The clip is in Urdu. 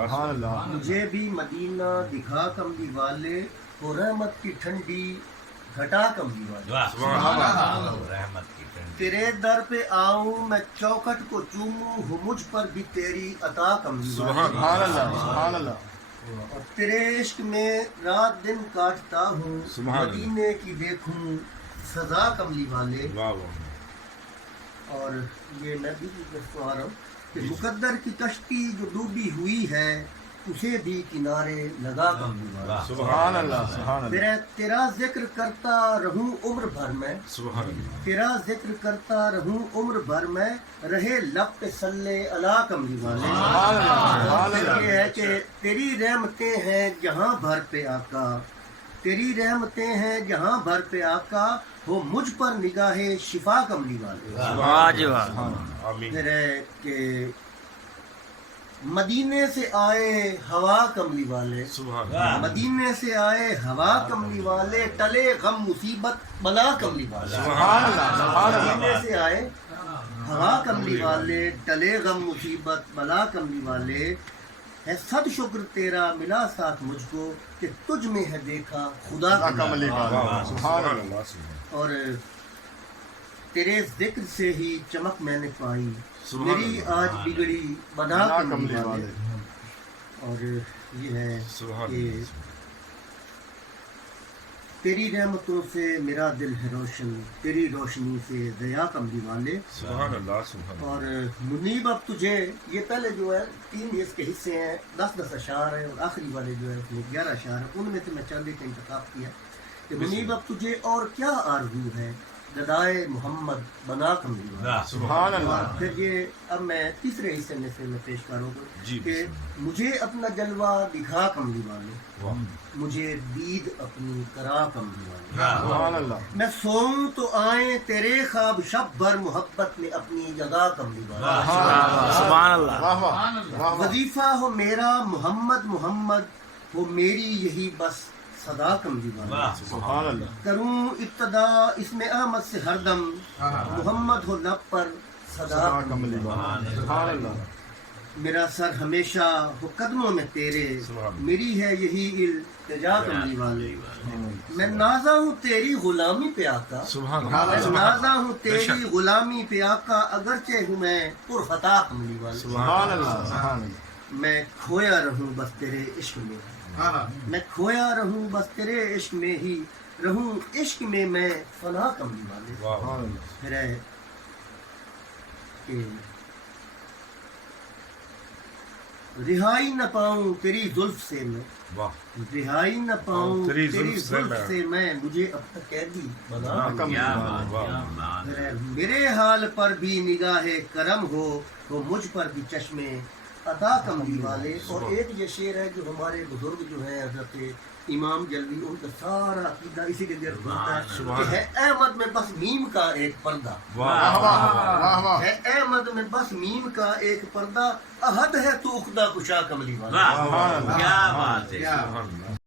سبحان اللہ مجھے بھی مدینہ دکھا کملی والے، وہ رحمت کی ٹھنڈی گھٹا کملی والے، رحمت کی ٹھنڈی تیرے در پہ آؤں میں چوکٹ کو چوموں، ہو مجھ پر بھی تیری عطا کملی والے، سبحان اللہ سبحان اللہ اور تیرے عشق میں رات دن کاٹتا ہوں، سبحان اللہ۔ مدینے کی دیکھوں سزا کملی والے۔ واہ واہ اور یہ میں بھی آ رہا ہوں کہ مقدر کی کشتی جو ڈوبی ہوئی ہے، اسے بھی کنارے لگا کملی والے۔ سبحان اللہ سبحان اللہ تیرا ذکر کرتا رہوں عمر بھر میں، سبحان اللہ تیرا ذکر کرتا رہوں عمر بھر میں، رہے لب پہ صلی اللہ کملی والے۔ سبحان اللہ اور یہ ہے کہ تیری رحمتیں ہیں جہاں بھر پہ آقا، تیری رحمتیں ہیں جہاں بھر پہ آقا، ہو مجھ پر نگاہ شفا کملی والے۔ آمین پھر ہے کہ مدینے سے آئے ہوا کملی والے، سبحان اللہ مدینے سے آئے ہوا کملی والے، ٹلے غم مصیبت بلا کملی والے۔ سبحان اللہ سبحان اللہ مدینے سے آئے ہوا کملی والے، ٹلے غم مصیبت بلا کملی والے، ہے صد شکر تیرا ملا ساتھ مجھ کو، کہ تجھ میں ہے دیکھا خدا کملی کملی والے۔ والا سبحان اللہ اور تیرے ذکر سے ہی چمک میں نے پائی، سبحان میری اللہ آج بگڑی بنا کملی کملی والے۔ والے اور یہ ہے سبحان کہ اللہ تیری رحمتوں سے میرا دل ہے روشن، تیری روشنی سے ضیا کملی والے۔ سبحان اللہ سبحان اور منیب اب تجھے، یہ پہلے جو ہے 3 اس کے حصے ہیں، 10 اشعار ہیں، اور آخری والے جو ہے اس میں 11 اشعار ہیں، ان میں سے میں چاندی کا انتخاب کیا کہ منیب اب تجھے اور کیا آرزو ہے، گدائے محمد بنا کملی والے۔ سبحان اور اللہ پھر یہ اب میں تیسرے حصے میں سے میں پیش کروں گا جی کہ مجھے اپنا جلوہ دکھا کملی والے، واہ مجھے دید اپنی کرا کملی والے، سبحان اللہ میں سوؤں تو آئیں تیرے خواب شب بھر محبت میں اپنی جگہ کملی والے، سبحان اللہ واہ واہ واہ وظیفہ ہو میرا محمد محمد، ہو میری یہی بس صدا کملی والے، سبحان اللہ کروں ابتدا اس میں احمد سے ہر دم، محمد ہو لب پر صدا کملی کملی والے، والا سبحان اللہ میرا سر ہمیشہ ہو قدموں میں تیرے، سبحان میری ہے یہی التجا کملی والے، میں نازا ہوں تیری غلامی پہ آقا، سبحان میں اللہ نازا ہوں تیری غلامی پہ آقا، اگرچہ ہوں میں پرخطا کملی والے، سبحان اللہ سبحان اللہ میں کھویا رہوں بس تیرے عشق میں، میں کھویا رہوں بس تیرے عشق میں ہی رہوں، عشق میں میں فنا کملی والے۔ سبحان اللہ پھر ہے کہ رہائی نہ پاؤں تیری زلف سے میں، واہ رہائی نہ پاؤں تیری تیری زلف سے زلف میں، سے میں، مجھے اب تک قیدی بنا کملی کیا والا بات کیا بات پھر ہے میرے حال پر بھی نگاہ کرم ہو، وہ مجھ پر بھی چشمے عطا کملی والے۔ اور ایک یہ شعر ہے جو ہمارے بزرگ جو ہیں حضرت امام جلوی، ان کا سارا عقیدہ اسی کے اندر ہوتا ہے کہ ہے احمد میں بس میم کا ایک پردہ، واہ واہ واہ ہے احمد میں بس میم کا ایک پردہ، احد ہے تو عقدہ کشا کملی والا۔ واہ کیا بات ہے سبحان اللہ